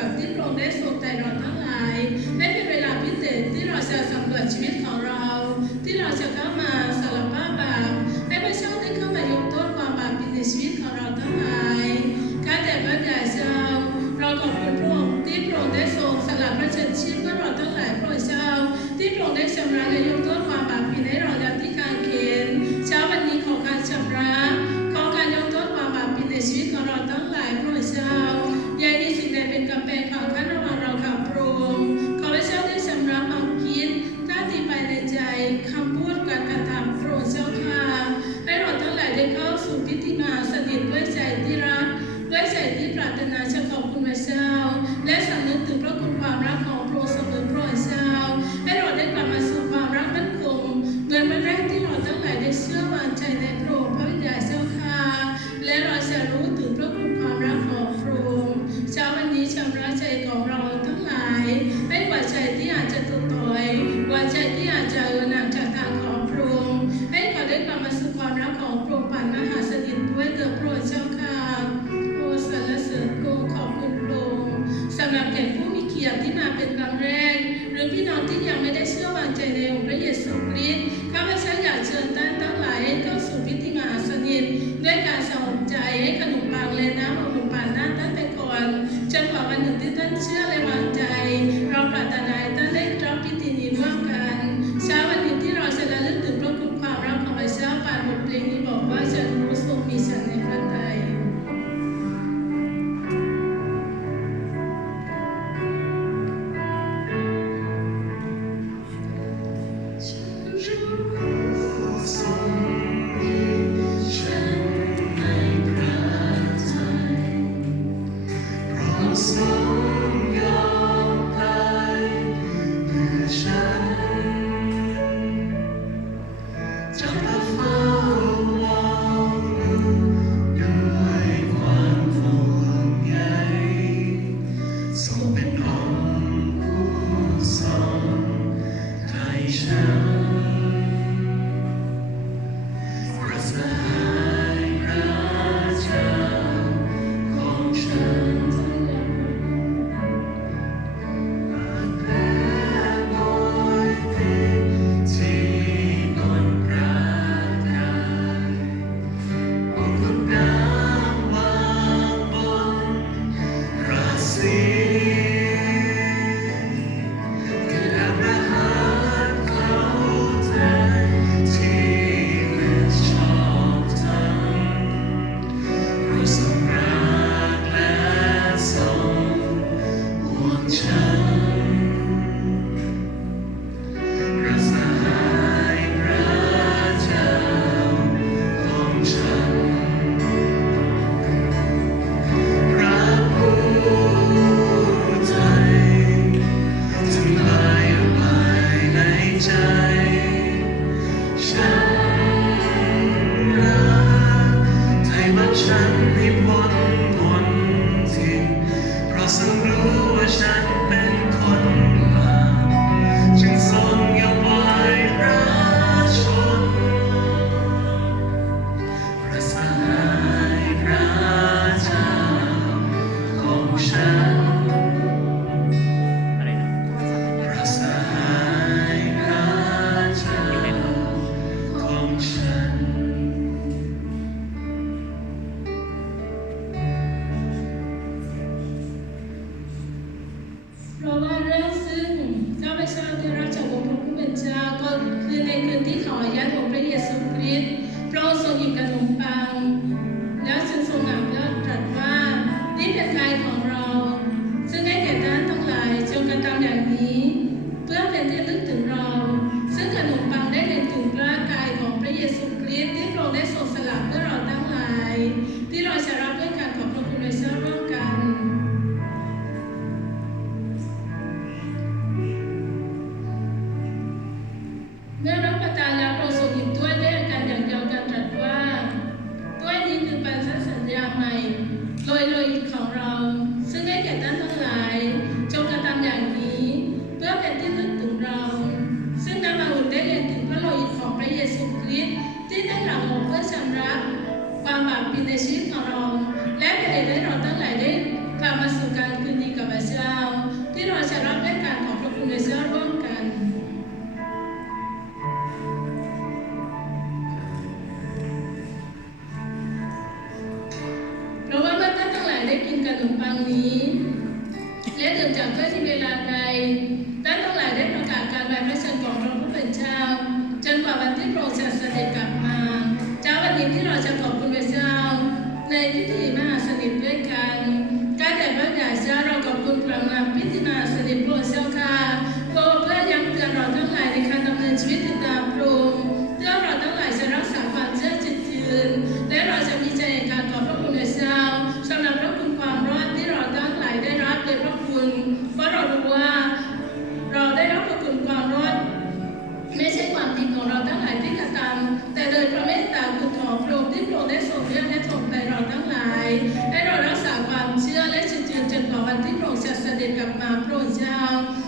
แบบที่พระองค์ได้ทรงแต่เราทั้งหลายได้เป็นเวลาพิเศษที่เราจะสำรวจชีวิตของเรา ที่เราจะเข้ามาสารภาพบาปให้พระเจ้าได้เข้ามายกโทษความบาปในชีวิตของเราทั้งหลายข้าแต่พระใหญ่เจ้าเราขอบคุณพระองค์ที่พระองค์ได้ทรงสละพระชนชีพเพื่อเราทั้งหลายพระเจ้าที่พระองค์ได้ชำระแลย จนกว่าวันหนึ่งที่ท่านเชื่อและวางใจ เราปรารถนาให้ท่านได้รับพิธีนี้ร่วมกันเช้าวันนี้ที่เราจะระลึกถึงพระคุณความรักของพระเจ้าผ่านบทเพลงนี้บอกว่าฉัน ทรงรู้ว่าฉันเป็นคน ในคืนที่ขอญาติของพระเยซูคริสต์พระองค์ทรงหยิบขนมปัง แล้วจึงทรงอ่านแล้วตรัสว่านี่เป็นกาย ของเรา ซึ่งให้แก่ท่านทั้งหลาย จงกระทำอย่างนี้ เพื่อเป็นที่นึกถึงเรา ซึ่งนำมาอุ่นได้เรียนถึงพระโลหิตของพระเยซูคริสต์ที่ได้หลั่งออกเพื่อชำระความบาปผิดในชีวิตของเรา และเป็นเหตุให้เราทั้งหลายได้กลับมาสู่การคืนดีกับพระเจ้าที่เราจะรับด้วยการขอบพระคุณพระเจ้าร่วม ข จ